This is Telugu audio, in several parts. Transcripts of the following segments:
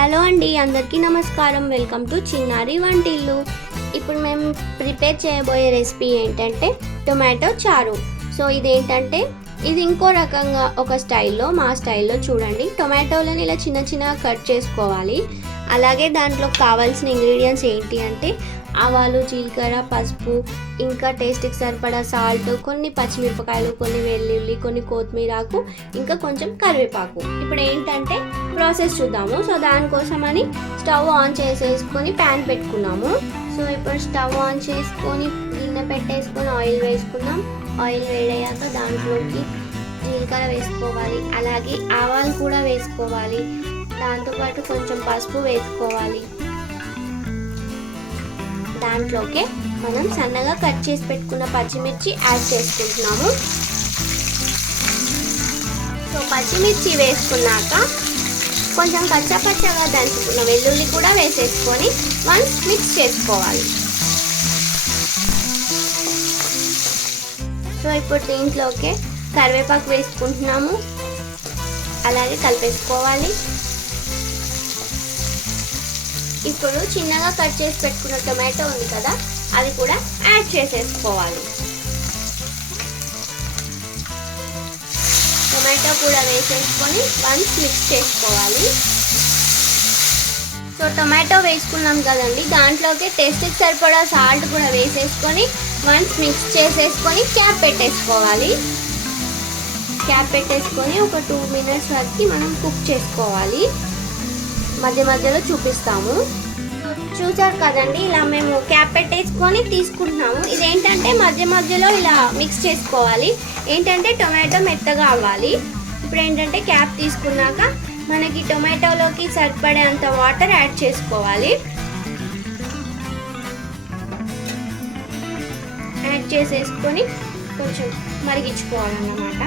హలో అండి, అందరికీ నమస్కారం. వెల్కమ్ టు చిన్నారి వంటిల్లు. ఇప్పుడు మేము ప్రిపేర్ చేయబోయే రెసిపీ ఏంటంటే టొమాటో చారు. సో ఇదేంటంటే ఇది ఇంకో రకంగా ఒక స్టైల్లో, మా స్టైల్లో చూడండి. టొమాటోలను ఇలా చిన్న చిన్నగా కట్ చేసుకోవాలి. అలాగే దాంట్లో కావాల్సిన ఇంగ్రీడియంట్స్ ఏంటి అంటే ఆవాలు, జీలకర్ర, పసుపు, ఇంకా టేస్ట్కి సరిపడా సాల్ట్, కొన్ని పచ్చిమిరపకాయలు, కొన్ని వెల్లుల్లి, కొన్ని కొత్తిమీరాకు, ఇంకా కొంచెం కరివేపాకు. ఇప్పుడు ఏంటంటే ప్రాసెస్ చూద్దాము. సో దానికోసమని స్టవ్ ఆన్ చేసేసుకొని ప్యాన్ పెట్టుకున్నాము. సో ఇప్పుడు స్టవ్ ఆన్ చేసుకొని గిన్నె పెట్టేసుకొని ఆయిల్ వేసుకున్నాం. ఆయిల్ వేడయ్యాక దాంట్లోకి జీలకర్ర వేసుకోవాలి, అలాగే ఆవాలు కూడా వేసుకోవాలి. దాంతోపాటు కొంచెం పసుపు వేసుకోవాలి. దాంట్లోకి మనం సన్నగా కట్ చేసి పెట్టుకున్న పచ్చిమిర్చి యాడ్ చేసుకుంటున్నాము. సో పచ్చిమిర్చి వేసుకున్నాక కొంచెం పచ్చగా దంచుకున్న వెల్లుల్లి కూడా వేసేసుకొని వన్స్ మిక్స్ చేసుకోవాలి. సో ఇప్పుడు దీంట్లోకి కరివేపాకు వేసుకుంటున్నాము, అలాగే కలిపేసుకోవాలి. ఇప్పుడు చిన్నగా కట్ చేసి పెట్టుకున్న టొమాటో ఉంది కదా, అది కూడా యాడ్ చేసేసుకోవాలి. టొమాటో కూడా వేసేసుకొని వన్స్ మిక్స్ చేసుకోవాలి. సో టొమాటో వేసుకున్నాం కదండి, దాంట్లోకి టేస్ట్కి సరిపడా సాల్ట్ కూడా వేసేసుకొని వన్స్ మిక్స్ చేసేసుకొని క్యాప్ పెట్టేసుకోవాలి. క్యాప్ పెట్టేసుకొని ఒక 2 minutes వరకు మనం కుక్ చేసుకోవాలి. మధ్య మధ్యలో చూపిస్తాము. చూసారు కదండి, ఇలా మేము క్యాప్ పెట్టేసుకొని తీసుకుంటున్నాము. ఇదేంటంటే మధ్య మధ్యలో ఇలా మిక్స్ చేసుకోవాలి. ఏంటంటే టొమాటో మెత్తగా అవ్వాలి. ఇప్పుడు ఏంటంటే క్యాప్ తీసుకున్నాక మనకి టొమాటోలోకి సరిపడేంత వాటర్ యాడ్ చేసుకోవాలి. యాడ్ చేసేసుకొని కొంచెం మరిగించుకోవాలన్నమాట.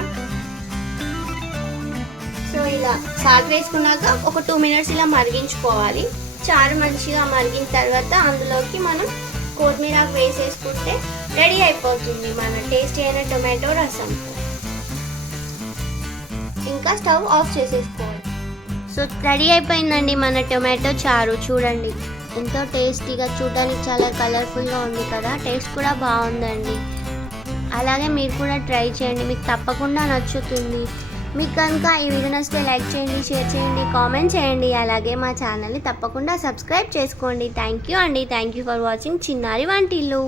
సో ఇలా సాల్ట్ వేసుకున్నాక ఒక 2 minutes ఇలా మరిగించుకోవాలి. చారు మంచిగా మరిగిన తర్వాత అందులోకి మనం కొత్తిమీర వేసేసుకుంటే రెడీ అయిపోతుంది మన టేస్టీ అయిన టొమాటో రసం. ఇంకా స్టవ్ ఆఫ్ చేసేసుకోవాలి. సో రెడీ అయిపోయిందండి మన టొమాటో చారు. చూడండి ఎంతో టేస్టీగా, చూడడానికి చాలా కలర్ఫుల్గా ఉంది కదా, టేస్ట్ కూడా బాగుందండి. అలాగే మీరు కూడా ట్రై చేయండి, మీకు తప్పకుండా నచ్చుతుంది. మీకు కనుక ఈ వీడియో నచ్చితే లైక్ చేయండి, షేర్ చేయండి, కామెంట్ చేయండి. అలాగే మా ఛానల్ని తప్పకుండా సబ్స్క్రైబ్ చేసుకోండి. థ్యాంక్ యూ అండి. థ్యాంక్ యూ ఫర్ వాచింగ్ చిన్నారి వంటిల్లు.